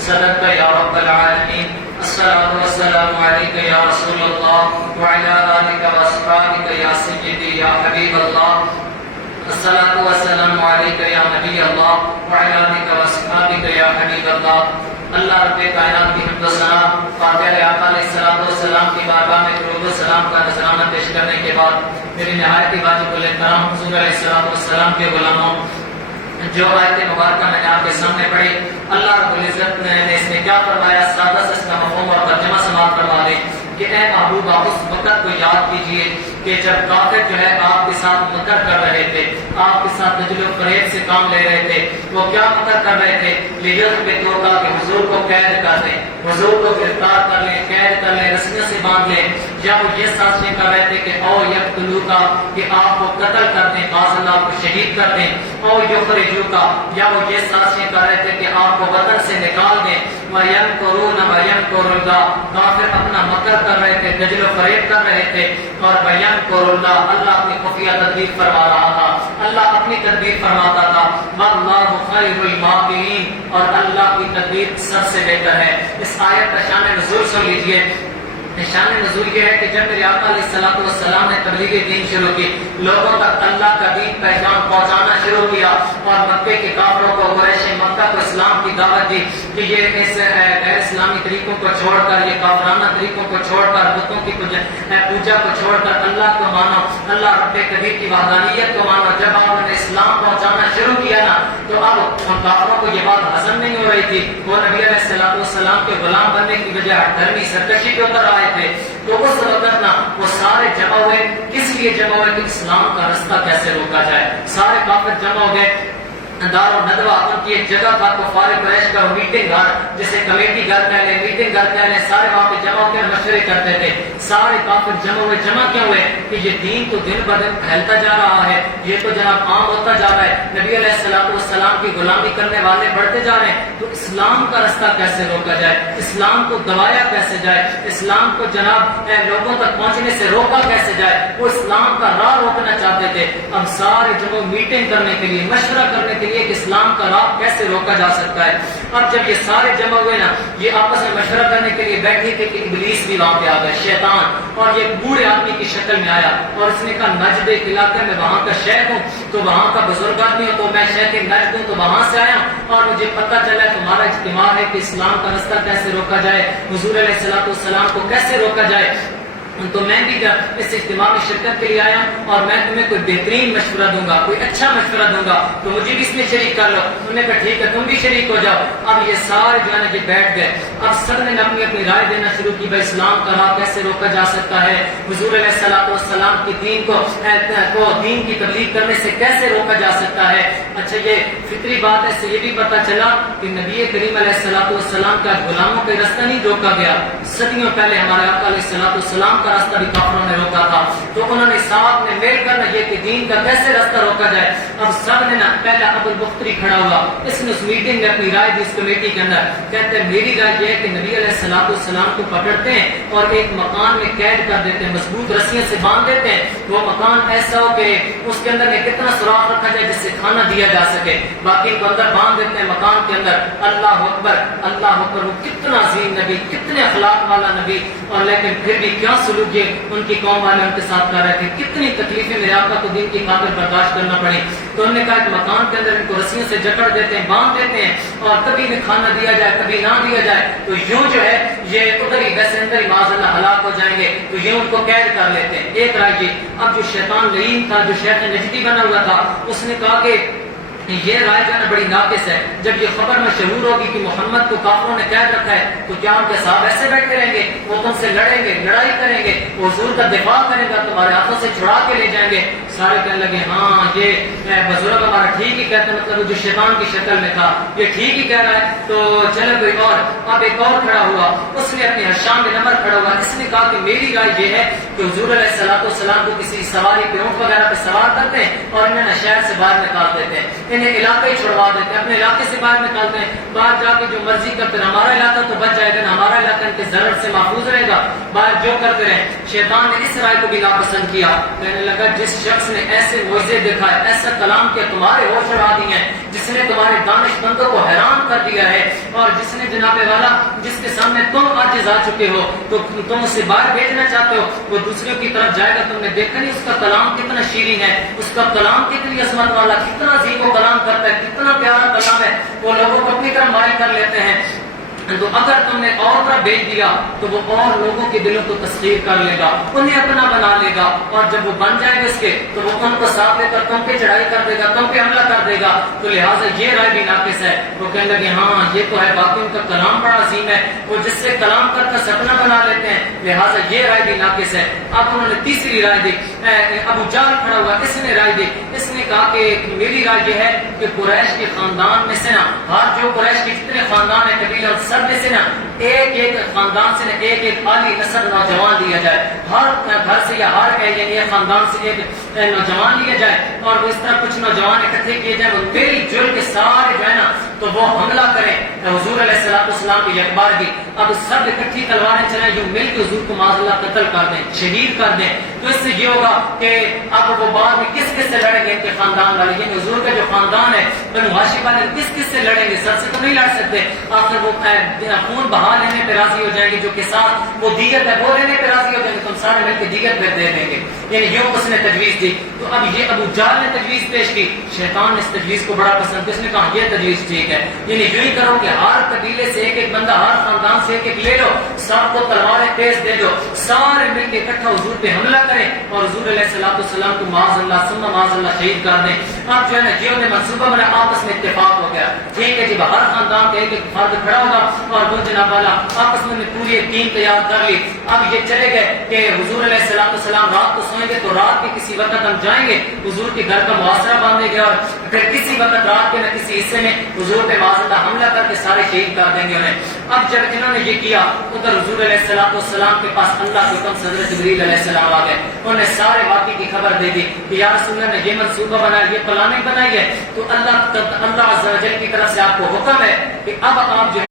صدقت یا رب العالمین. الصلاة والسلام علیک یا رسول اللہ وعلی آلک واصحابک یا سیدی یا حبیب اللہ. الصلاة والسلام علیک یا نبی اللہ وعلی آلک واصحابک یا حبیب اللہ. اللہ رب کائنات کی حمد و ثنا اور پیارے آقا علیہ الصلوۃ والسلام کی بارگاہ میں درود و سلام کا نذرانہ پیش کرنے کے بعد میری نہایت ہی واجب الاحترام حضور علیہ الصلوۃ والسلام کے غلاموں، جو آیت مبارکہ میں نے آپ کے سامنے پڑھی، اللہ رب العزت نے اس میں کیا فرمایا، سادہ سے اس کا مفہوم اور ترجمہ سماعت کروا دیں کہ اے محبوب آپ اس وقت کو یاد کیجئے کہ جب کافر جو ہے آپ کے ساتھ مکر کر رہے تھے، آپ کے ساتھ نجل و فریب سے کام لے رہے تھے. وہ کیا مکر کر رہے تھے؟ لیجذبوا کا کہ حضور کو قید کر دیں، حضور کو گرفتار کر لیں، قید کر لیں، رسیوں سے باندھ لیں. یا وہ یہ سازشیں کر رہے تھے کہ او یقتلوکا کہ آپ کو قتل کر دیں، باذ اللہ کو شہید کر دیں. او یخرجوکا یا وہ یہ سازشیں کر رہے تھے کہ آپ کو وطن سے نکال دیں. وَيَمْكُرُونَ وَيَمْكُرُ اللَّهُ کافر اپنا مکر کر رہے تھے، نجل و فریب کر رہے تھے. اور وَيَمْكُرُ اللَّهُ اللہ اپنی خفیہ تدبیر فرما رہا تھا، اللہ اپنی تدبیر فرماتا تھا. وَاللَّهُ خَيْرُ الْمَاكِرِينَ اور اللہ کی تدبیر سب سے بہتر ہے. اس آیت کا شان نزول سن لیجئے. شان نزول یہ ہے کہ جب میرے آقا علیہ الصلوۃ والسلام نے تبلیغ دین شروع کی، لوگوں تک اللہ کا دین پہچان پہنچانا شروع کیا اور مکے کے کافروں کو، قریش مکہ کو اسلام کی دعوت دی کہ یہ اس غیر اسلامی طریقوں کو چھوڑ کر، یہ کافرانہ طریقوں کو چھوڑ کر، بتوں کی پوجا کو چھوڑ کر اللہ کو مانو، اللہ رب قدیر کی وحدانیت کو مانو. جب آپ نے اسلام پہنچانا شروع کیا نا تو اب ان کافروں کو یہ بات ہضم نہیں ہو رہی تھی. وہ نبی علیہ الصلوۃ والسلام کے غلام بننے کی وجہ دھرمی سرکشی کے اتر آئے تھے. تو اس وقت نا وہ سارے جمع ہوئے. کس لیے جمع ہوئے؟ کہ اسلام کا رستہ کیسے روکا جائے. سارے کافر جمع ہو گئے. دار و ندوہ ان کی ایک جگہ تھا، کفار قریش کا میٹنگ گھر، جسے کمیٹی گھر کہہ لیں، میٹنگ گھر کہہ لیں. سارے وہاں پہ جمع ہو کر مشورے کرتے تھے. سارے کافر جمع ہوئے. جمع کیوں ہوئے؟ کہ یہ دین تو دن بہ دن پھیلتا جا رہا ہے، یہ تو جناب عام ہوتا جا رہا ہے، نبی علیہ الصلوۃ والسلام کی غلامی کرنے والے بڑھتے جا رہے ہیں. تو اسلام کا رستہ کیسے روکا جائے، اسلام کو دبایا کیسے جائے، اسلام کو جناب لوگوں تک پہنچنے سے روکا کیسے جائے. وہ اسلام کا راہ روکنا چاہتے تھے. اب سارے جمع میٹنگ کرنے کے لیے، مشورہ کرنے کے لیے کہ اسلام کا راہ کیسے روکا جا سکتا ہے. اب جب یہ سارے جمع ہوئے نا، یہ آپس میں مشورہ کرنے کے لیے بیٹھے تھے کہ ابلیس بھی وہاں پہ آ گیا، شیطان، اور یہ بوڑھے آدمی کی شکل میں آیا اور اس نے کہا نجد علاقے میں وہاں کا شیخ ہوں، تو وہاں کا بزرگ آدمی ہوں، تو میں شیخ نجد ہوں، تو وہاں سے آیا ہوں اور مجھے پتہ چلا ہے تمہارا اجتماع ہے کہ اسلام کا رستہ کیسے روکا جائے، حضور علیہ الصلوۃ والسلام کو کیسے روکا جائے. تو میں بھی اس اجتماع میں شرکت کے لیے آیا اور میں تمہیں کوئی بہترین مشورہ دوں گا، کوئی اچھا مشورہ دوں گا، تو مجھے بھی اس میں شریک کر لو. انہوں نے کہا ٹھیک ہے تم بھی شریک ہو جاؤ. اب یہ سارے جو ہے نا یہ بیٹھ گئے. اب سب نے اپنی اپنی رائے دینا شروع کی، بھائی اسلام کا راہ کیسے روکا جا سکتا ہے، حضور علیہ الصلوۃ والسلام کی دین کو دین کی تبلیغ کرنے سے کیسے روکا جا سکتا ہے. اچھا یہ فطری بات ہے. اس سے یہ بھی پتہ چلا کہ نبی کریم علیہ الصلوۃ والسلام کا غلاموں کا رستہ نہیں روکا گیا. صدیوں پہلے ہمارے آقا علیہ الصلوۃ والسلام کا راستہ بھی کافروں نے روکا تھا. تو انہوں نے ساتھ میں مل کر یہ کہ دین کا کیسے راستہ روکا جائے. اب سب نے نا پہلا ابو البختری کھڑا ہوا، اس نے اس میٹنگ میں اپنی رائے دی اس کمیٹی کے اندر. کہتے ہیں میری رائے یہ ہے کہ نبی علیہ الصلوۃ والسلام کو پکڑتے ہیں اور ایک مکان میں قید کر دیتے ہیں، مضبوط رسیوں سے باندھ دیتے ہیں. وہ مکان ایسا ہو کہ اس کے اندر کتنا سوراخ رکھا جائے جس سے کھانا دیا جا سکے، باقی کو اندر باندھ دیتے ہیں مکان کے اندر. اللہ اکبر اللہ اکبر. وہ کتنا عظیم نبی، کتنے اخلاق والا نبی، اور لیکن پھر بھی کیا سلوک یہ ان کی قوم والے ان کے ساتھ کر رہے تھے. کتنی تکلیفیں میرے آقا کو دین کی خاطر برداشت کرنا پڑی. تو انہوں نے کہا کہ مکان کے اندر ان کو رسیوں سے جکڑ دیتے ہیں، باندھ دیتے ہیں، اور کبھی بھی کھانا دیا جائے کبھی نہ دیا جائے. تو یوں جو ہے یہ ادھر ہی ویسے اندر ہی معاذ اللہ ہلاک ہو جائیں گے. تو یوں ان کو قید کر لیتے ہیں. ایک رائے یہ. اب جو شیطان لعین تھا، جو شیخ نجدی بنا ہوا تھا، اس نے کہا کہ یہ رائے جو ہے بڑی ناقص ہے. جب یہ خبر مشہور ہوگی کہ محمد کو کافروں نے قید رکھا ہے تو کیا ان کے صاحب ایسے بیٹھے رہیں گے؟ وہ تم سے لڑیں گے، لڑائی کریں گے، حضور کا دفاع کریں گا، تمہارے ہاتھوں سے چھڑا کے لے جائیں گے. سارے کہنے لگے ہاں یہ بزرگ ہمارا ٹھیک ہی کہتے ہیں، مطلب جو شیطان کی شکل میں تھا یہ ٹھیک ہی کہہ رہا ہے. تو چلے کوئی اور. اب ایک اور کھڑا ہوا، اس نے اپنے حشام میں نمبر کھڑا ہوا. اس نے کہا کہ میری رائے یہ ہے کہ حضور علیہ الصلوۃ والسلام کو کسی سواری پہ اونٹ وغیرہ پہ سوار کرتے ہیں اور انہیں شہر سے باہر نکال دیتے ہیں. انہیں علاقہ ہی چھڑوا دیتے ہیں، اپنے علاقے سے باہر نکالتے ہیں، باہر جا کے جو مرضی کرتے ہیں، ہمارا علاقہ تو بچ جائے گا نا، ہمارا علاقہ ان کے ضرر سے محفوظ رہے گا، باہر جو کرتے رہیں۔ شیطان نے اس رائے کو بھی ناپسند کیا، کہنے لگا جس شخص نے ایسے معجزے دکھائے، ایسا کلام کیا، تمہارے ہوش اڑا دیے ہیں، جس نے تمہارے دانش مندوں کو حیران کر دیا ہے، اور جس نے جناب والا جس کے سامنے تم عاجز آ چکے ہو تو تم اسے باہر بھیجنا چاہتے ہو، وہ دوسروں کی طرف جائے گا، تم نے دیکھا نہیں اس کا کلام کتنا شیریں ہے، اس کا کلام کتنی عظمت والا، کتنا عظیم و کلام کرتا ہے، کتنا پیارا کلام ہے، وہ لوگوں کو اپنی طرف مائل کر لیتے ہیں۔ تو اگر تم نے اور طرف بھیج دیا تو وہ اور لوگوں کے دلوں کو تسخیر کر لے گا، انہیں اپنا بنا لے گا، اور جب وہ بن جائے گا اس کے تو وہ ان کو ساتھ لے کر تم پہ چڑھائی کر دے گا، تم پہ حملہ کر دے گا، تو لہٰذا یہ رائے بھی ناقص ہے۔ وہ کہنے لگے ہاں یہ تو ہے، باقی ان کا کلام بڑا عظیم ہے، وہ جس سے کلام کر کر سپنا بنا لیتے ہیں، لہٰذا یہ رائے بھی ناقص ہے۔ اب انہوں نے تیسری رائے دی، ابو جہل کھڑا ہوا، اس نے رائے دی، اس نے کہا کہ میری رائے یہ ہے کہ قریش کے خاندان میں سے نا، ہر جو قریش کے جتنے خاندان ہیں قبیلے اور سب میں سے نا ایک ایک خاندان سے ایک ایک عالی نسل نوجوان لیا جائے، ہر گھر سے یا ہر یعنی خاندان سے ایک نوجوان لیا جائے، اور وہ اس طرح کچھ نوجوان اکٹھے کیے جائیں، وہ مل جل کے سارے جو ہے نا تو وہ حملہ کریں حضور علیہ السلام کی یکبار کی۔ اب سب اکٹھی تلواریں چلائیں، جو مل کے حضور کو معاذ اللہ قتل کر دیں، شہید کر دیں، تو اس سے یہ ہوگا کہ اب وہ بعد میں کس کس سے لڑیں گے، ان کے خاندان والے، یعنی حضور کا جو خاندان ہے بنو ہاشم والے کس کس سے لڑیں گے، سب سے تو نہیں لڑ سکتے، آخر وہ خون بہا لینے پہ راضی ہو جائیں گے، جو کے ساتھ وہ دیت ہے وہ لینے پہ راضی ہو جائیں گے، تم سارے مل کے دیت پہ دے دیں گے، یعنی یوں اس نے تجویز دی۔ تو اب یہ ابو جہل نے تجویز پیش کی، شیطان نے اس تجویز کو بڑا پسند کیا، اس نے کہا یہ تجویز ٹھیک ہے، یعنی یوں ہی کرو کہ ہر قبیلے سے ایک ایک بندہ، ہر خاندان سے ایک ایک لے لو، سب کو تلواریں تیز دے دو، سارے مل کے اکٹھا حضور پہ حملہ کریں اور حضور علیہ السلام کو معاذ اللہ ثم معاذ اللہ شہید کر دیں۔ اب جو ہے نا یہ انہیں منصوبہ بنا، آپس میں اتفاق ہو گیا، ٹھیک ہے جی، ہر خاندان کا ایک ایک فرد کھڑا ہوگا اور وہ جناب والا آپس میں پوری ایک ٹیم تیار کر لی۔ اب یہ چلے گئے کہ حضور علیہ السلام رات کو سوئیں گے تو رات کے کسی وقت ہم جائیں گے، حضور کے گھر کا محاصرہ باندھیں گے، اور پھر کسی وقت رات کے نہ کسی حصے میں حضور پہ معاذ اللہ حملہ کر کے سارے شہید کر دیں گے انہیں۔ اب جب انہوں نے یہ کیا، ادھر حضور علیہ السلام کے پاس اللہ کے حکم سے حضرت جبریل علیہ السلام آ گئے، انہوں نے سارے واقعے کی خبر دے دی کہ یا رسول اللہ نے یہ منصوبہ بنایا، یہ پلاننگ بنائی ہے، تو اللہ عز و جل کی طرف سے آپ کو حکم ہے کہ اب آپ جو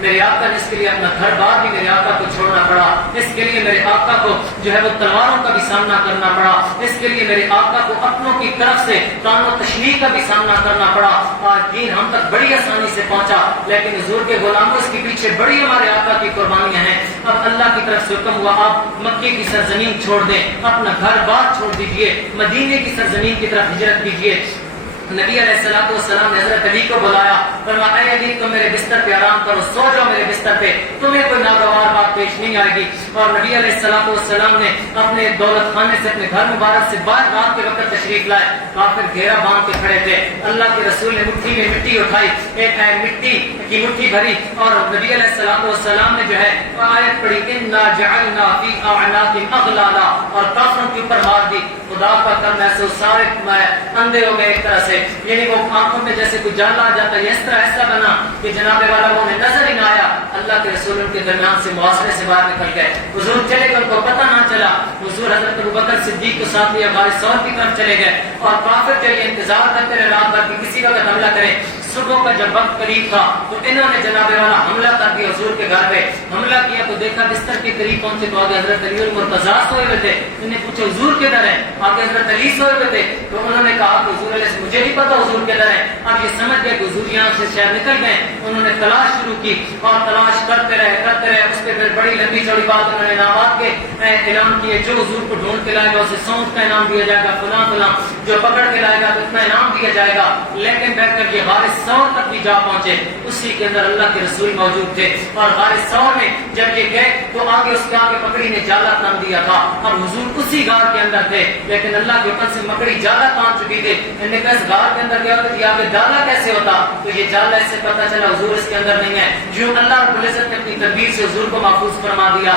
میرے آقا نے اس کے لیے اپنا گھر بار بھی میرے آقا کو چھوڑنا پڑا، اس کے لیے میرے آقا کو جو ہے وہ تلواروں کا بھی سامنا کرنا پڑا، اس کے لیے میرے آقا کو اپنوں کی طرف سے طعن و تشنیع کا بھی سامنا کرنا پڑا، اور دین ہم تک بڑی آسانی سے پہنچا، لیکن حضور کے غلاموں اس کے پیچھے بڑی ہمارے آقا کی قربانیاں ہیں۔ اب اللہ کی طرف سے حکم ہوا آپ مکے کی سرزمین چھوڑ دیں، اپنا گھر بار چھوڑ دیجئے، مدینے کی سرزمین کی طرف ہجرت کیجئے۔ نبی علیہ السلام نے حضرت علی کو بلایا، فرمایا اے علی تم میرے بستر پہ آرام کرو، سو جاؤ میرے بستر پہ، تمہیں کوئی ناگوار بات پیش نہیں آئے گی۔ اور نبی علیہ السلام نے اپنے دولت خانے سے اپنے گھر مبارک سے باہر رات کے وقت تشریف لائے، کافر گھیرا باندھ کے کھڑے تھے، اللہ کے رسول نے مٹھی میں مٹی اٹھائی، ایک مٹی کی مٹھی بھری، اور نبی علیہ السلام نے جو ہے آیت پڑھی انا جعلنا فی اعناقہم اغلالا، اور کافروں کے اوپر مار دی۔ خدا کا کرم ایسے سارے اندھے ہو گئے ایک طرح سے، یعنی وہ آنکھوں میں جیسے کوئی جال آ جاتا ہے، اس طرح ایسا بنا کہ جناب والا وہ انہیں نظر ہی نہ آیا، اللہ کے رسول ان کے درمیان سے محاصرے سے باہر نکل گئے، حضور چلے گئے، ان کو پتہ نہ چلا، حضور حضرت ابوبکر صدیق کو ساتھ لیا غار ثور کی طرف چلے گئے، اور کافر کے لیے انتظار کرتے رہے رات بھر کہ کسی وقت حملہ کریں۔ صبح کا جب وقت قریب تھا تو انہوں نے جناب والا حملہ کر دیا، حضور کے گھر پہ حملہ کیا تو دیکھا بستر کے قریب پہنچے تو آگے حضرت علی المرتضی سوئے ہوئے تھے، انہیں پوچھا حضور کدھر ہے، آگے حضرت علی سوئے ہوئے تھے، تو انہوں نے کہا کہ حضور علیہ مجھے نہیں پتا حضور کدھر ہے۔ اب یہ سمجھ گئے کہ حضور یہاں سے شہر نکل گئے، انہوں نے تلاش شروع کی اور تلاش کرتے رہے، اس پہ پھر بڑی لمبی چوڑی بات انہوں نے انعامات کے اعلان کیے، جو حضور کو ڈھونڈ کے لائے گا اسے سونت کا انعام دیا جائے گا، فلاں فلاں جو پکڑ کے لائے گا تو اتنا انعام دیا جائے گا، لیکن بیٹھ کر یہ غار ثور تک بھی جا پہنچے، اسی کے اندر اللہ کے رسول موجود تھے، اور غار ثور میں جب یہ گئے تو آگے اس کے آگے مکڑی نے جالا تان دیا تھا، اب حضور اسی غار کے اندر تھے، لیکن اللہ کے حکم سے مکڑی جالا تان چکی تھی، انہوں نے کہا اس غار کے اندر گیا تو یہ آگے جالا کیسے ہوتا، تو یہ جالا اس سے پتا چلا حضور اس کے اندر نہیں ہے، جو اللہ رب العزت نے اپنی تدبیر سے حضور کو محفوظ فرما دیا۔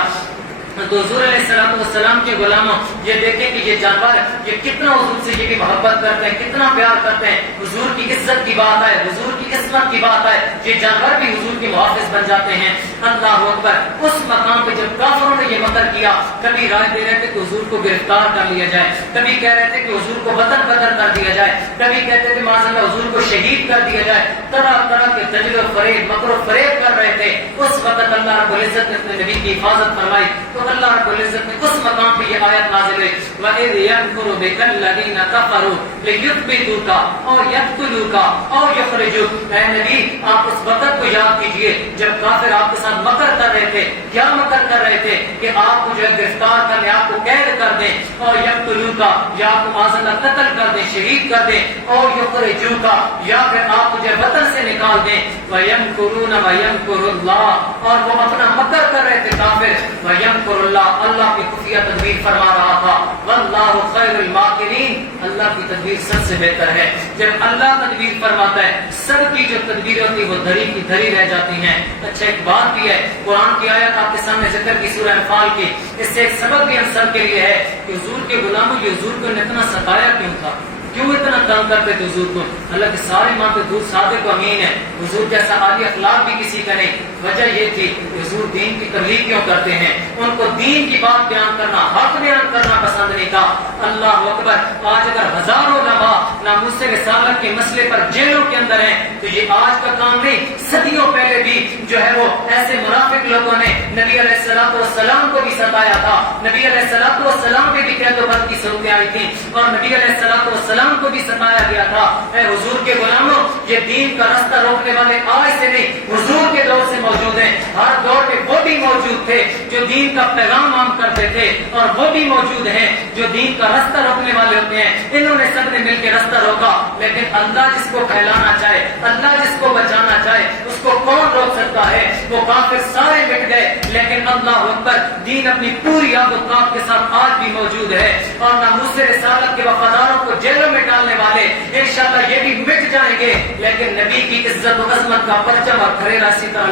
تو حضور علیہ السلام کے غلاموں یہ دیکھیں کہ یہ جانور یہ کتنا حضور سے یہ بھی محبت کرتے ہیں، کتنا پیار کرتے ہیں، حضور کی عزت کی بات ہے، حضور کی عصمت کی بات ہے، یہ جانور بھی حضور کے محافظ بن جاتے ہیں۔ اللہ اکبر، اس مقام پہ جب کافروں نے یہ مکر کیا، کبھی رائے دے رہے تھے کہ حضور کو گرفتار کر لیا جائے، کبھی کہہ رہے تھے کہ حضور کو وطن بدر کر دیا جائے، کبھی کہتے تھے معاذ اللہ حضور کو شہید کر دیا جائے، طرح طرح کے دجل و فریب مکر و فریب کر رہے تھے۔ اس وقت اللہ رب العزت نے اپنے نبی کی حفاظت فرمائی، تو اللہ رب العزت نے اس مقام پہ یہ آیت نازل ہوئی، وَإِذْ يَمْكُرُ بِكَ الَّذِينَ كَفَرُوا لِيُثْبِتُوكَ أَوْ يَقْتُلُوكَ أَوْ يُخْرِجُوكَ۔ اے نبی آپ اس وقت کو یاد کیجئے جب کافر آپ کے ساتھ مکر کر رہے تھے۔ کیا مکر کر رہے تھے؟ کہ آپ کو جو ہے گرفتار کر لیں، آپ کو قید کر دیں، اور یقتلوک یا آپ کو معاذ اللہ قتل کر دیں، شہید کر دیں، اور یخرجوک یا پھر آپ کو جو ہے وطن سے نکال دیں۔ وَيَمْكُرُونَ وَيَمْكُرُ اللَّهُ، اور وہ اپنا مکر کر رہے تھے کافر۔ وَيَمْكُرُ اللَّهُ، اللہ کی خفیہ تدبیر فرما رہا تھا۔ وَاللَّهُ خَيْرُ الْمَاكِرِينَ، اللہ کی تدبیر سب سے بہتر ہے۔ جب اللہ تدبیر فرماتا ہے، سب کی جو تدبیر ہوتی ہے وہ دھری کی دھری رہ جاتی ہیں۔ اچھا ایک بات بھی ہے، قرآن کی آیت آپ کے سامنے ذکر کی سورہ انفال کی، اس سے ایک سبق بھی ہم سب کے لیے ہے کہ حضور کے غلاموں کی حضور کو اتنا ستایا کیوں تھا، کیوں اتنا تنگ کرتے تھے حضور کو؟ اللہ کے سارے مانتے حضور صادق و امین ہے، حضور جیسا عالی اخلاق بھی کسی کا نہیں۔ وجہ یہ تھی کہ حضور دین کی تبلیغ کیوں کرتے ہیں، ان کو دین کی بات بیان کرنا، حق بیان کرنا پسند نہیں تھا۔ اللہ اکبر، آج اگر ہزاروں علماء ناموس رسالت کے مسئلے پر جیلوں کے اندر ہیں تو یہ آج کا کام نہیں، صدیوں پہلے بھی جو ہے وہ ایسے منافق لوگوں نے نبی علیہ الصلوۃ والسلام کو بھی ستایا تھا، نبی علیہ الصلوۃ والسلام پہ بھی قید و بند کی صورتیں آئی تھیں، اور نبی علیہ الصلوۃ والسلام کو بھی ستایا گیا تھا۔ اے حضور کے غلاموں، یہ دین کا راستہ روکنے والے آج سے نہیں، حضور کے دور سے موجود ہیں۔ ہر دور میں وہ بھی موجود تھے جو دین کا پیغام عام کرتے تھے، اور وہ بھی موجود ہیں جو دین کا راستہ روکنے والے ہوتے ہیں۔ انہوں نے سب نے مل کے راستہ روکا، لیکن اللہ جس کو پھیلانا چاہے، اللہ جس کو بچانا چاہے، اس کو کون روک سکتا ہے؟ وہ کافر سارے مٹ گئے، لیکن اللہ اکبر، دین اپنی پوری آب و تاب کے ساتھ آج بھی موجود ہے، اور ناموس رسالت کے وفاداروں کو جیلوں میں ڈالنے والے انشاءاللہ یہ بھی مٹ جائیں گے، لیکن نبی کی عزت و عظمت کا پرچم اور گھریرا اسی طرح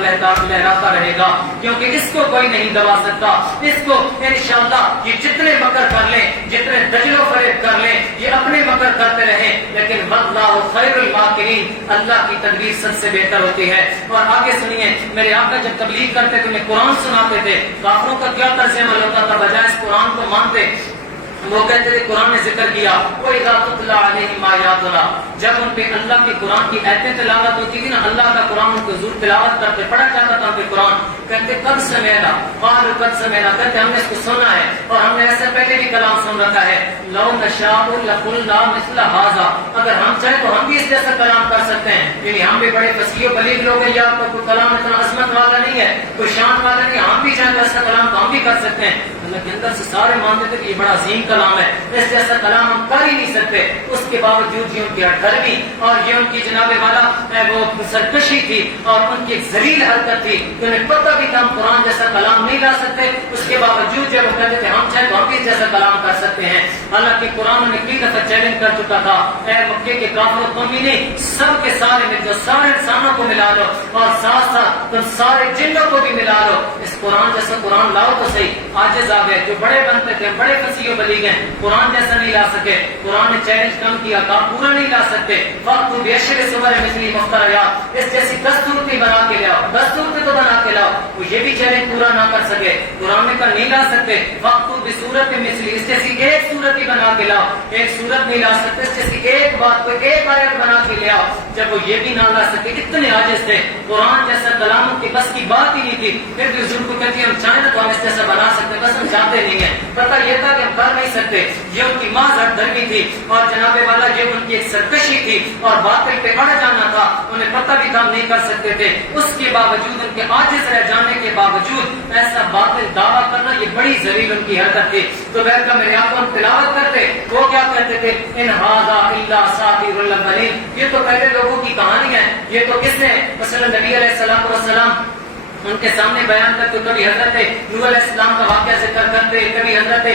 لہراتا رہے گا، کیونکہ اس کو کوئی نہیں دبا سکتا۔ اس کو انشاءاللہ یہ جتنے مکر کر لیں، جتنے دجل و فریب کر لیں، یہ اپنے مکر کرتے رہیں، لیکن واللہ خیر الماکرین، اللہ کی تدبیر سب سے بہتر ہوتی ہے۔ اور آگے سنیے، میرے آقا جب تبلیغ کرتے تو انہیں قرآن سناتے تھے، کافروں کا کیا طرز عمل ہوتا تھا؟ بجائے اس قرآن کو مانتے، وہ کہتے تھے قرآن نے ذکر کیا، وَإِذَا تُتْلَىٰ عَلَيْهِمْ آيَاتُنَا، جب ان پہ اللہ کی قرآن کی آیتیں تلاوت ہوتی تھی نا، اللہ کا قرآن ان کو حضور تلاوت کرتے، پڑھا جاتا تھا ان پہ قرآن، کہتے قد سمعنا، قالوا قد سمعنا، کہتے ہم نے اس کو سنا ہے اور ہم نے ایسے پہلے بھی کلام سن رکھا ہے، لَوْ نَشَاءُ لَقُلْنَا مِثْلَ هَٰذَا، اگر ہم چاہیں تو ہم بھی اس جیسا کلام کر سکتے ہیں، یعنی ہم بھی بڑے فصیح و بلیغ لوگ ہیں، یا آپ کا کوئی کلام اتنا عظمت والا نہیں ہے، کوئی شان والا نہیں ہے، ہم بھی چاہیں تو ایسا کلام تو ہم بھی کر سکتے ہیں۔ اللہ کے اندر سے سارے مانتے تھے کہ یہ بڑا عظیم کلام ہے، اس جیسا کلام ہم کر ہی نہیں سکتے۔ اس کے باوجود یہ ان کی ہٹھرمی اور یہ ان کی جناب والا وہ سرکشی تھی اور ان کی ایک ذلیل حرکت تھی کہ انہیں پتہ بھی تھا ہم قرآن جیسا کلام نہیں لا سکتے، اس کے باوجود جب وہ کہتے تھے ہم چاہیں تو ہم بھی جیسا کلام کر سکتے ہیں۔ حالانکہ قرآن نے کئی دفعہ چیلنج کر چکا تھا، اے مکے کے کافروں، تم ہی نہیں سب کے سارے مل جاؤ، سارے انسانوں کو ملا لو اور ساتھ ساتھ تم سارے جنوں کو بھی ملا لو، اس قرآن جیسا قرآن لاؤ تو صحیح۔ عاجز آ گئے، جو بڑے بنتے تھے، بڑے فصیح و بلیغ ہیں، قرآن جیسا نہیں لا سکے۔ قرآن نے چیلنج کم کیا، کہا پورا نہیں لا سکتے، فَأْتُوا بِعَشْرِ سُوَرٍ مِثْلِهِ مُفْتَرَيَاتٍ، اس جیسی 10 صورتیں بنا کے لاؤ، 10 صورتیں تو بنا کے لاؤ۔ وہ یہ بھی چیلنج پورا نہ کر سکے، قرآن نے کہا نہیں لا سکتے، فَأْتُوا بِسُورَةٍ مِثْلِهِ، اس جیسی ایک صورت ہی بنا کے لاؤ، ایک صورت نہیں لا سکتے، اس جیسی ایک بات کو ایک آیت بنا کے لے آؤ۔ جب وہ یہ بھی نہ لا سکے، اتنے عاجز تھے، قرآن جیسا کلام ان کی بس کی بات ہی نہیں تھی، پھر بھی حضور کو کہتی ہم چاہیں تو ہم اس جیسا بنا سکتے، بس ہم چاہتے نہیں ہیں، پتہ یہ تھا کہ ہم کر نہیں سکتے۔ یہ ان کی ماں دھرمی تھی اور جناب والا یہ ان کی ایک سرکشی تھی اور باطل پہ اڑ جانا تھا، انہیں پتہ بھی تھا ہم نہیں کر سکتے تھے، اس کے باوجود ان کے عاجز رہ جانے کے باوجود ایسا باطل دعویٰ کرنا یہ بڑی ذلیل ان کی حرکت تھی۔ تو بہر کا میرے آپ کو ہم تلاوت کرتے، وہ کیا کہتے تھے؟ ان ھذا الا اساطیر الاولین، یہ تو پہلے لوگوں کی کہانی ہے، یہ تو کس نے مثلا نبی علیہ السلام والسلام ان کے سامنے بیان کرتے، کبھی حضرت نوح علیہ السلام کا واقعہ ذکر کرتے، کبھی حضرت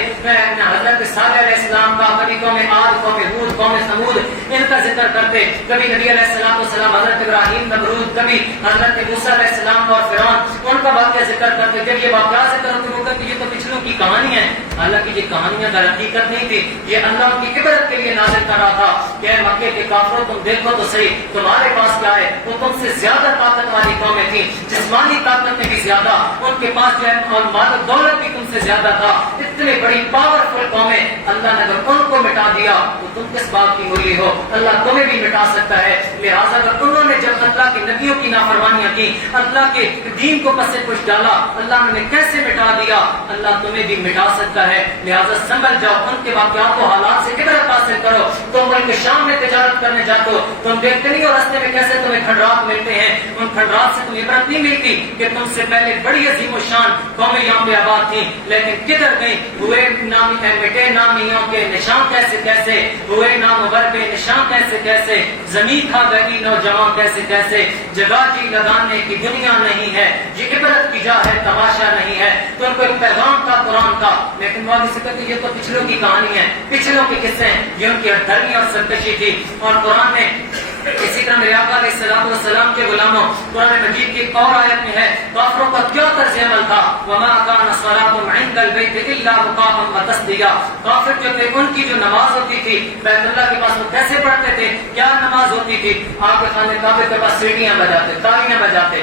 صالح علیہ السلام کا، کبھی قوم عاد، قوم ہود، قوم ثمود ان کا ذکر کرتے، کبھی نبی علیہ السلام حضرت ابراہیم، نمرود، کبھی حضرت موسیٰ علیہ السلام کا اور فرعون ان کا واقعہ ذکر کرتے۔ جب یہ واقعہ ذکر ہوتے وہ کہتے یہ تو پچھلوں کی کہانی ہے، حالانکہ یہ کہانیاں در حقیقت نہیں تھی، یہ اللہ کی عبرت کے لیے نازل کر رہا تھا کہ اے مکے کے کافروں تم دیکھو تو صحیح، تمہارے پاس کیا ہے، وہ تم سے زیادہ طاقت والی قومیں تھیں، جسمانی طاقت میں بھی زیادہ، ان کے پاس جو ہے اور مال و دولت بھی تم سے زیادہ تھا. اتنی بڑی پاورفل قومیں اللہ نے اگر ان کو مٹا دیا تو تم کس بات کی مولی ہو؟ اللہ تمہیں بھی مٹا سکتا ہے. لہٰذا اگر انہوں نے جب اللہ کے نبیوں کی نافرمانیاں کی, اللہ کے دین کو پس سے کچھ ڈالا, اللہ نے کیسے مٹا دیا, اللہ تمہیں بھی مٹا سکتا ہے. لہٰذا سنبھل جاؤ, ان کے واقعات و حالات سے عبرت حاصل کرو. تم ملک شام میں تجارت کرنے جاتے ہو, تم دیکھتے نہیں ہو راستے میں کیسے تمہیں کھنڈرات ملتے ہیں. ان کھنڈرات سے تمہیں عبرت نہیں ملتی کہ تم سے پہلے بڑی عظیم و شان قومیں یہاں پہ آباد تھیں, لیکن کدھر گئی؟ ہوئے نامی مٹے نامیوں کے نشان کیسے کیسے, ہوئے نامور کے نشان کیسے کیسے, زمین کھا گئی نوجوان کیسے کیسے. جگہ جی لگانے کی دنیا نہیں ہے, یہ عبرت کی جا ہے, تماشا نہیں ہے. تو ان کو ایک پیغام تھا قرآن کا, لیکن وہ سے کہتے یہ تو پچھلوں کی کہانی ہے, پچھلوں کے قصے ہیں, یہ ان کی ہرگرمی اور سرکشی تھی. اور قرآن نے اسی طرح میرے آقا علیہ السلام کے غلاموں, قرآن مجید کی ایک اور آیت میں ہے کافروں کا کیا طرز عمل تھا. وما كان صلاتهم عند البيت الا مقام وتصديا. کافر جو تھے ان کی جو نماز ہوتی تھی بیت اللہ کے پاس وہ کیسے پڑھتے تھے, کیا نماز ہوتی تھی؟ آپ کے خانے کعبے کے پاس سیڑھیاں بجاتے, تالیاں بجاتے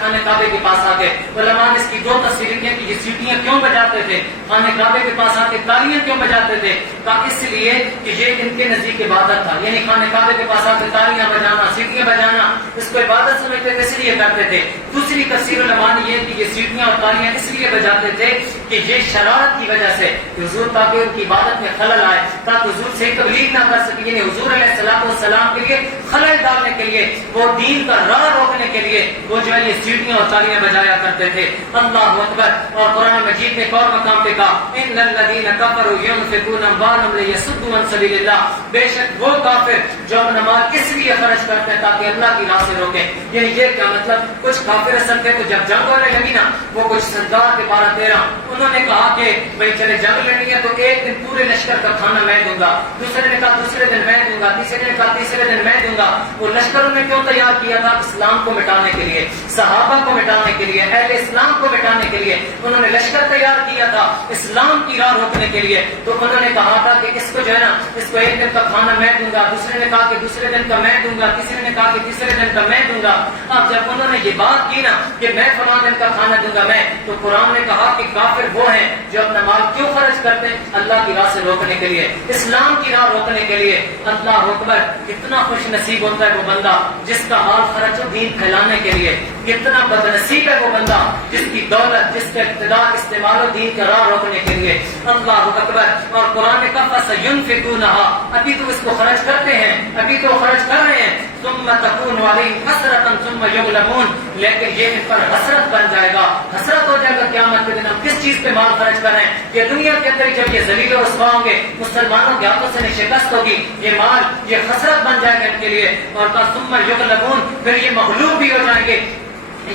خانے کعبے کے پاس آ کے. علماء نے اس کی دو تصویریں کی کہ یہ سیٹیاں کیوں بجاتے تھے, خانے کعبے کے پاس آ کے تالیاں کیوں بجاتے تھے؟ اس لیے کہ یہ ان کے نزدیک عبادت تھا, یعنی خانے کعبے کے پاس آ کے تالیاں بجانا, سیٹیاں بجانا, اس کو عبادت سمجھتے تھے, اس لیے کرتے تھے. دوسری تفسیر علماء نے یہ کہ یہ سیٹیاں اور تالیاں اس لیے بجاتے تھے کہ یہ شرارت کی وجہ سے حضور تاکہ ان کی عبادت میں خلل آئے, تاکہ حضور سے تبلیغ نہ کر سکے, یعنی حضور علیہ السلام کے لیے خلل ڈالنے کے لیے, وہ دین کا راہ روکنے کے لیے وہ جو ہے یہ سیٹیاں اور تالیاں بجایا کرتے تھے. اللہ اکبر. اور قرآن مجید نے ایک اور مقام پہ کہا ان الذین کفروا ينفقون اموالهم ليصدوا عن سبیل اللہ, بے شک وہ کافر جو اپنا مال اس لیے خرچ کرتے ہیں تاکہ اللہ کی راہ سے روکیں. یعنی یہ کیا مطلب, کچھ کافر اصل تھے تو جب جنگ ہونے لگی نا, وہ کچھ سردار کے 12-13 انہوں نے کہا کہ بھائی چلے جنگ لڑنی ہے تو ایک دن پورے لشکر کا کھانا میں دوں گا, دوسرے نے کہا دوسرے دن میں دوں گا, تیسرے نے کہا تیسرے دن میں دوں گا. وہ لشکر انہوں نے کیوں تیار کیا تھا؟ اسلام کو مٹانے کے لیے, صحابہ کو مٹانے کے لیے, اہل اسلام کو مٹانے کے لیے انہوں نے لشکر تیار کیا تھا, اسلام کی راہ روکنے کے لیے. تو انہوں نے کہا تھا کہ اس کو جو ہے نا, اس کو ایک دن کا کھانا میں دوں گا, دوسرے نے کہا کہ دوسرے دن کا میں دوں گا, تیسرے نے کہا کہ تیسرے دن کا میں دوں گا. اب جب انہوں نے یہ بات کی نا کہ میں فلاں دن کا کھانا دوں گا میں, تو قرآن نے کہا کہ کافر وہ ہیں جو اپنا مال کیوں خرچ کرتے ہیں؟ اللہ کی راہ سے روکنے کے لیے, اسلام کی راہ روکنے کے لیے. اللہ اکبر. کتنا خوش نصیب ہوتا ہے وہ بندہ جس کا مال خرچ ہو دین پھیلانے کے لیے, کتنا بد نصیب ہے وہ بندہ جس کی دولت, جس کا اقتدار استعمال ہو دین کا راہ روکنے کے لیے. اللہ اکبر. اور قرآن نے کہا فَسَيُنْفِقُونَهَا, ابھی تو اس کو خرچ کرتے ہیں, ابھی تو خرچ کر رہے ہیں. ثُمَّ تَكُونُ عَلَيْهِمْ حَسْرَةً ثُمَّ يُغْلَبُونَ, لیکن یہ ان پر حسرت بن جائے گا, حسرت ہو جائے گا قیامت کے دن. ہم کس چیز پہ مال خرچ کر رہے ہیں؟ یہ دنیا کے اندر جب یہ ذلیل و رسوا ہوں گے, مسلمانوں کے ہاتھوں سے شکست ہوگی, یہ مال یہ حسرت بن جائے گا ان کے لیے. اور کہا ثُمَّ يُغْلَبُونَ, پھر یہ مغلوب بھی ہو جائیں گے,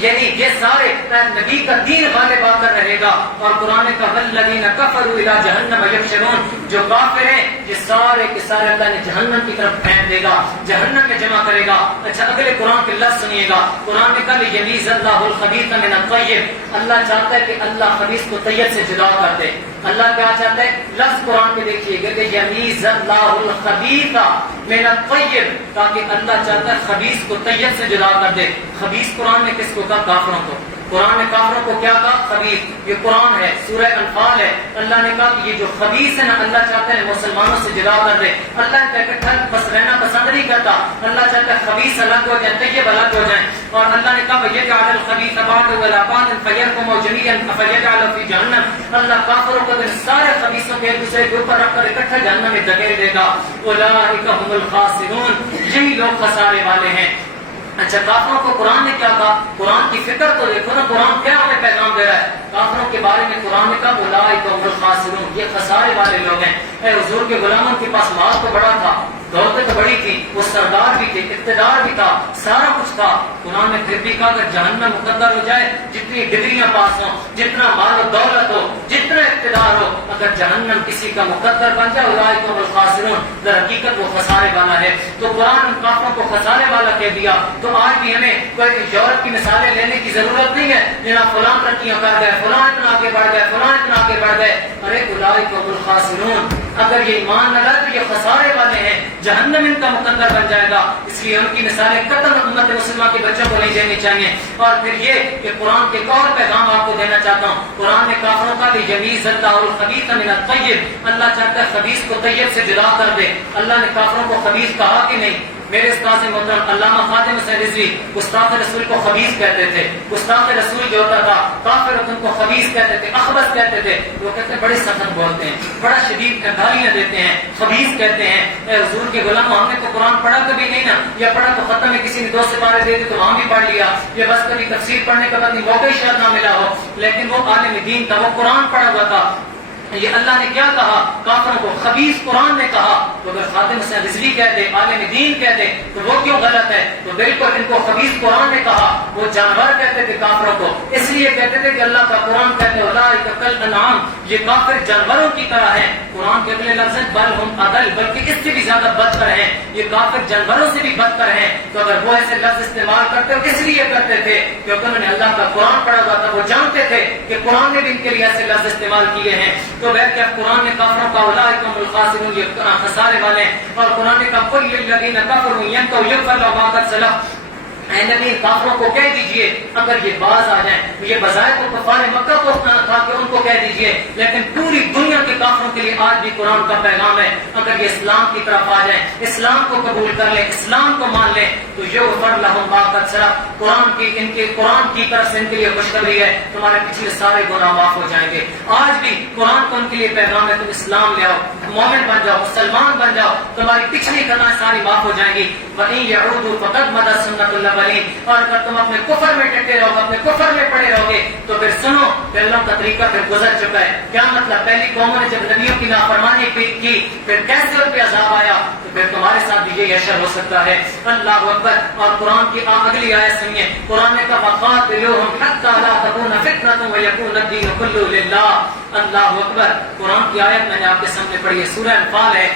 یعنی یہ سارے نبی کا دین غالب آ کر رہے گا. اور قرآن کا والذین کفروا الی جہنم یحشرون, جو کافر ہیں یہ سارے کے سارے اللہ نے جہنم کی طرف پھینک دے گا, جہنم میں جمع کرے گا. اچھا اگلے قرآن کے لفظ سنیے گا. قرآن نے کہا یمیز اللہ الخبیث من الطیب, اللہ چاہتا ہے کہ اللہ خبیث کو طیب سے جدا کر دے. اللہ کیا چاہتا ہے؟ لفظ قرآن کے دیکھیے گا کہ یمیز اللہ الخبیث من الطیب, تاکہ اللہ چاہتا ہے خبیث کو طیب سے جدا کر دے. خبیث قرآن نے کس کو کہا؟ کافروں کو. قرآن نے کافروں کو کیا کہا؟ خبیث. یہ قرآن ہے, سورہ انفال ہے. اللہ نے کہا کہ یہ جو خبیث ہے نا, اللہ چاہتا ہے مسلمانوں سے جدا کر دے. اللہ ان کا اکٹھا بس رہنا پسند نہیں کرتا, اللہ چاہتا ہے خبیث الگ ہو جائیں, طیب الگ ہو جائیں. اور اللہ نے کہا وَيَجْعَلُ الْخَبِيثَ بَعْضَهُ عَلَىٰ بَعْضٍ فَيَرْكُمُهُ جَمِيعًا فَيَجْعَلُهُ فِي جَهَنَّمَ, اللہ کافروں کو ان سارے خبیثوں کے ایک دوسرے کے اوپر رکھ کر اکٹھا جہنم میں دھکیل دے گا. أُولَٰئِكَ هُمُ الْخَاسِرُونَ, یہی لوگ خسارے والے ہیں. اچھا کافروں کو قرآن نے کیا کہا؟ قرآن کی فکر تو دیکھو نا, قرآن کیا ہمیں پیغام دے رہا ہے؟ کافروں کے بارے میں قرآن نے کہا اولئک هم الخاسرون, یہ خسارے والے لوگ ہیں. اے حضور کے غلاموں کے پاس مال تو بڑا تھا, دولت تو بڑی تھی, وہ سردار بھی تھے, اقتدار بھی تھا, سارا کچھ تھا. قرآن نے پھر بھی کہا کہ جہنم مقدر ہو جائے, جتنی ڈگریاں پاس ہوں, جتنا مال و دولت ہو, جتنا اقتدار ہو, اگر جہنم کسی کا مقدر بن جائے اولئک هم الخاسرون, در حقیقت وہ خسارے والا ہے. تو قرآن کافروں کو خسارے والا کہہ دیا. تو آج بھی ہمیں کوئی یورپ کی مثالیں لینے کی ضرورت نہیں ہے. جناب فلاں ترقیاں کر گئے, فلاں اتنا آگے بڑھ گئے, فلاں اتنا آگے بڑھ گئے. ارے اولئک هم الخاسرون، اگر یہ ایمان نہ لائے تو یہ خسارے والے ہیں، جہنم ان کا مقدر بن جائے گا۔ اس لیے ان کی مثالیں قطعاً امت مسلمہ کے بچوں کو نہیں دینی چاہیے۔ اور پھر یہ کہ قرآن کے ایک اور پیغام آپ کو دینا چاہتا ہوں، قرآن نے کافروں کا لیمیز اللہ الخبیث من الطیب، اللہ چاہتا ہے خبیث کو طیب سے جدا کر دے۔ اللہ نے کافروں کو خبیث کہا کہ نہیں؟ میرے استاد محترم علامہ خاتم حسین رضوی گستاخ رسول کو خبیث کہتے تھے۔ گستاخ رسول جو ہوتا تھا کافر ان کو خبیث کہتے تھے، اخبث کہتے تھے۔ وہ کہتے ہیں بڑے سخت بولتے ہیں، بڑا شدید گالیاں دیتے ہیں، خبیث کہتے ہیں۔ اے حضور کے غلاموں، ہم نے تو قرآن پڑھا کبھی نہیں نا، یا پڑھا تو ختم ہے، کسی نے 2 سپارے دے دی تو وہاں بھی پڑھ لیا، یا بس کبھی تفسیر پڑھنے کا بعد موقع ہی شاید نہ ملا ہو، لیکن وہ عالم دین تھا، وہ قرآن پڑھا ہوا تھا۔ یہ اللہ نے کیا کہا؟ کافروں کو خبیث قرآن نے کہا۔ تو اگر خاتم حسین رضوی کہہ دے، عالم دین کہہ دے تو وہ کیوں غلط ہے؟ تو بالکل ان کو خبیث قرآن نے کہا۔ وہ جانور کہتے تھے کافروں کو، اس لیے کہتے تھے کہ اللہ کا قرآن کہتے اولئک کالانعام، یہ کافر جانوروں کی طرح ہیں۔ قرآن کے اگلے لفظ بل ہم اضل، بلکہ اس سے بھی زیادہ بدتر ہیں، یہ کافر جانوروں سے بھی بدتر ہیں۔ تو اگر وہ ایسے لفظ استعمال کرتے ہو اس لیے کرتے تھے کیونکہ انہوں نے اللہ کا قرآن پڑھا ہوا تھا، وہ جانتے تھے کہ قرآن نے بھی ان کے لیے ایسے لفظ استعمال کیے ہیں۔ تو کہ قرآن نے کافروں کا اولئک هم الخاسرون، یہ خسارے والے ہیں۔ اور قرآن نے کہا قل للذین کفروا ينتهوا یغفر لهم ما قد سلف، اے نبی کافروں کو کہہ دیجئے اگر یہ باز آ جائیں، یہ بظاہر تو کفار مکہ کو تھا کہ ان کو کہہ دیجئے، لیکن پوری دنیا کے کافروں کے لیے آج بھی قرآن کا پیغام ہے، اگر یہ اسلام کی طرف آ جائیں، اسلام کو قبول کر لیں، اسلام کو مان لیں تو یغفر لهم ما قد سلف، قرآن کی ان کے قرآن کی طرف سے ان کے لیے خوشخبری ہے، تمہارے پچھلے سارے گناہ معاف ہو جائیں گے۔ آج بھی قرآن کو ان کے لیے پیغام ہے، تم اسلام لے آؤ، مومن بن جاؤ، مسلمان بن جاؤ، تمہاری پچھلی گناہ ساری معاف ہو جائیں گی۔ وَإِن يَعُودُوا فَقَدْ مَضَتْ سُنَّةُ الْأَوَّلِينَ، اور اگر تم اپنے کفر میں ڈٹے رہو گے، اپنے کفر میں پڑے رہو گے تو پھر سنو کہ اللہ کا طریقہ پھر گزر چکا ہے۔ کیا مطلب؟ پہلی قوموں نے جب نبیوں کی نافرمانی کی پھر کیسے ان پہ عذاب آیا، تو پھر تمہارے ساتھ بھی یہی حشر ہو سکتا ہے۔ اللہ اکبر۔ اور قرآن کی اگلی آیت سنیے، قرآن نے کہا وَقَاتِلُوهُمْ حَتَّىٰ لَا تَكُونَ فِتْنَةٌ وَيَكُونَ الدِّينُ كُلُّهُ لِلَّهِ۔ اللہ اکبر۔ قرآن کی آیت میں نے آپ کے سامنے پڑھی ہے، سورہ انفال ہے،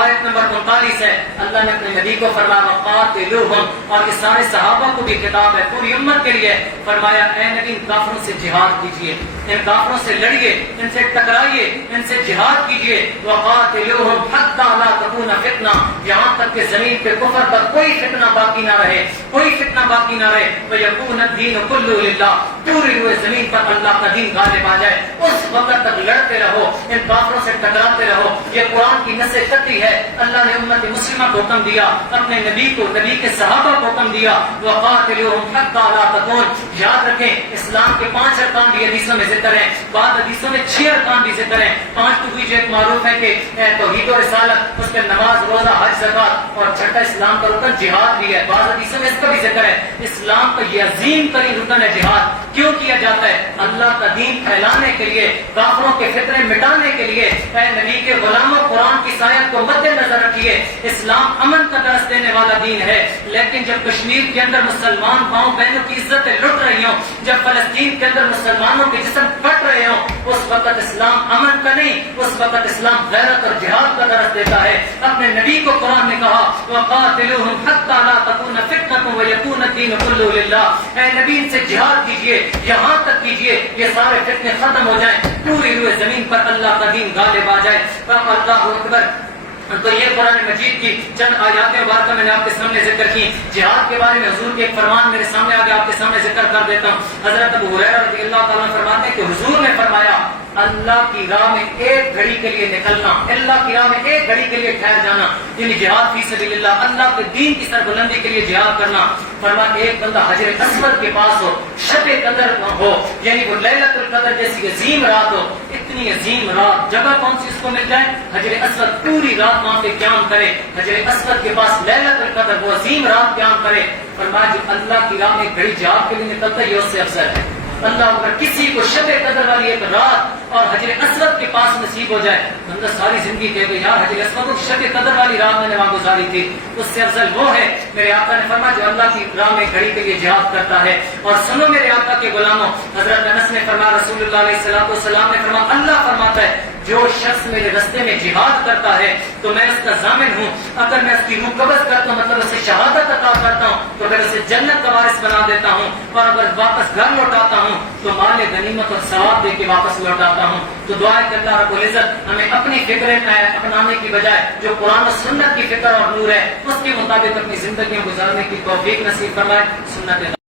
آیت نمبر 39 ہے۔ اللہ نے اپنے نبی کو فرمایا وَقَاتِلُوهُمْ، اور یہ سارے صحابہ کو بھی خطاب ہے، پوری امت کے لیے فرمایا اے نبی ان کافروں سے جہاد کیجئے، ان کافروں سے لڑیے، ان سے ٹکرائیے، ان سے جہاد کیجئے۔ وَقَاتِلُوهُمْ حَتَّىٰ لَا تَكُونَ فِتْنَةٌ، یہاں تک کہ زمین پہ کفر کا کوئی فتنہ باقی نہ رہے، کوئی فتنہ باقی نہ رہے۔ وَيَكُونَ الدِّينُ كُلُّهُ لِلَّهِ، پوری ہوئے زمین پر اللہ کا دین غالب آ جائے۔ اس وقت تک لڑتے رہو، ان کافروں سے ٹکراتے رہو۔ یہ قرآن کی نص قطعی ہے۔ اللہ نے امت مسلمہ کو حکم دیا، اپنے نبی کو، نبی کے صحابہ کو حکم دیا وَقَاتِلُوهُمْ حَتَّىٰ لَا تَكُونَ۔ یاد رکھیں اسلام کے 5 ارکان بھی حدیثوں میں ذکر ہیں، بعض حدیثوں میں 6 ارکان بھی ذکر ہیں۔ 5 تو بھی ایک معروف ہے کہ توحید و رسالت، اس کے نماز، روزہ، حج، زکات، اور چھٹا اسلام کا رکن جہاد بھی ہے۔ بعض حدیثوں میں اس کا بھی ذکر ہے۔ اسلام کا یہ عظیم ترین رکن ہے جہاد۔ کیوں کیا جاتا ہے؟ اللہ کا دین پھیلانے کے لیے، کافروں کے فتنے مٹانے کے لیے۔ اے نبی کے غلاموں، قرآن کی آیت کو مد نظر رکھیے، اسلام امن کا درس دینے والا دین ہے، لیکن جب کشمیر کے اندر مسلمان ماؤں بہنوں کی عزتیں لٹ رہی ہوں، جب فلسطین کے اندر مسلمانوں کے جسم کٹ رہے ہوں، اس وقت اسلام امن کا نہیں، اس وقت اسلام غیرت اور جہاد کا درس دیتا ہے۔ اپنے نبی کو قرآن نے کہا وَقَاتِلُوهُمْ حَتَّىٰ لَا تَكُونَ فِتْنَةٌ وَيَكُونَ الدِّينُ كُلُّهُ لِلَّهِ۔ اے نبی ان سے جہاد کیجئے، یہاں تک کیجئے یہ سارے فتنے ختم ہو جائیں، پوری روئے زمین پر اللہ کا دین غالب آ جائے۔ اللہ اکبر۔ تو یہ قرآن مجید کی چند آیات مبارکہ میں نے آپ کے سامنے ذکر کی۔ جہاد کے بارے میں حضور کے ایک فرمان میرے سامنے آگے آپ کے سامنے ذکر کر دیتا ہوں۔ حضرت ابو ہریرہ رضی اللہ تعالیٰ عنہ فرماتے ہیں کہ حضور نے فرمایا اللہ کی راہ میں ایک گھڑی کے لیے نکلنا، اللہ کی راہ میں ایک گھڑی کے لیے ٹھہر جانا، یعنی جہاد فی سبیل اللہ، اللہ کے دین کی سربلندی کے لیے جہاد کرنا۔ فرمایا ایک بندہ حجر اسود کے پاس ہو، شب قدر ہو، یعنی وہ لیلۃ القدر جیسی عظیم رات ہو، اتنی عظیم رات، جگہ کون سی اس کو مل جائے؟ حجر اسود، پوری رات وہاں پہ قیام کرے، حجر اسود کے پاس لیلۃ القدر، وہ عظیم رات قیام کرے۔ فرمایا جو اللہ کی راہ میں گھڑی جہاد کے لیے نکلتا ہے یہ اس سے افضل ہے۔ اللہ اگر کسی کو شب قدر والی ایک رات اور حجر اسود کے پاس نصیب ہو جائے، بندہ ساری زندگی کہے گا یار حجر اسود کو شب قدر والی رات میں نے وہاں گزاری تھی، اس سے افضل وہ ہے۔ میرے آقا نے فرمایا جو اللہ کی راہ میں گھڑی کے لیے جہاد کرتا ہے۔ اور سنو میرے آقا کے غلاموں، حضرت انس نے فرمایا، رسول اللہ علیہ الصلوۃ والسلام نے فرمایا، اللہ فرماتا ہے جو شخص میرے راستے میں جہاد کرتا ہے تو میں اس کا ضامن ہوں. اگر میں اس کی روح قبض کرتا ہوں مطلب اسے شہادت عطا کرتا ہوں تو پھر اسے جنت کا وارث بنا دیتا ہوں. اور اگر واپس گھر لوٹاتا ہوں تو مال غنیمت اور ثواب دے کے واپس لوٹاتا ہوں. تو دعا ہے کہ اللہ رب العزت ہمیں اپنی فکر اپنانے کی بجائے جو قرآن و سنت کی فکر اور نور ہے اس کے مطابق اپنی زندگیاں گزارنے کی توفیق نصیب فرمائے. سنت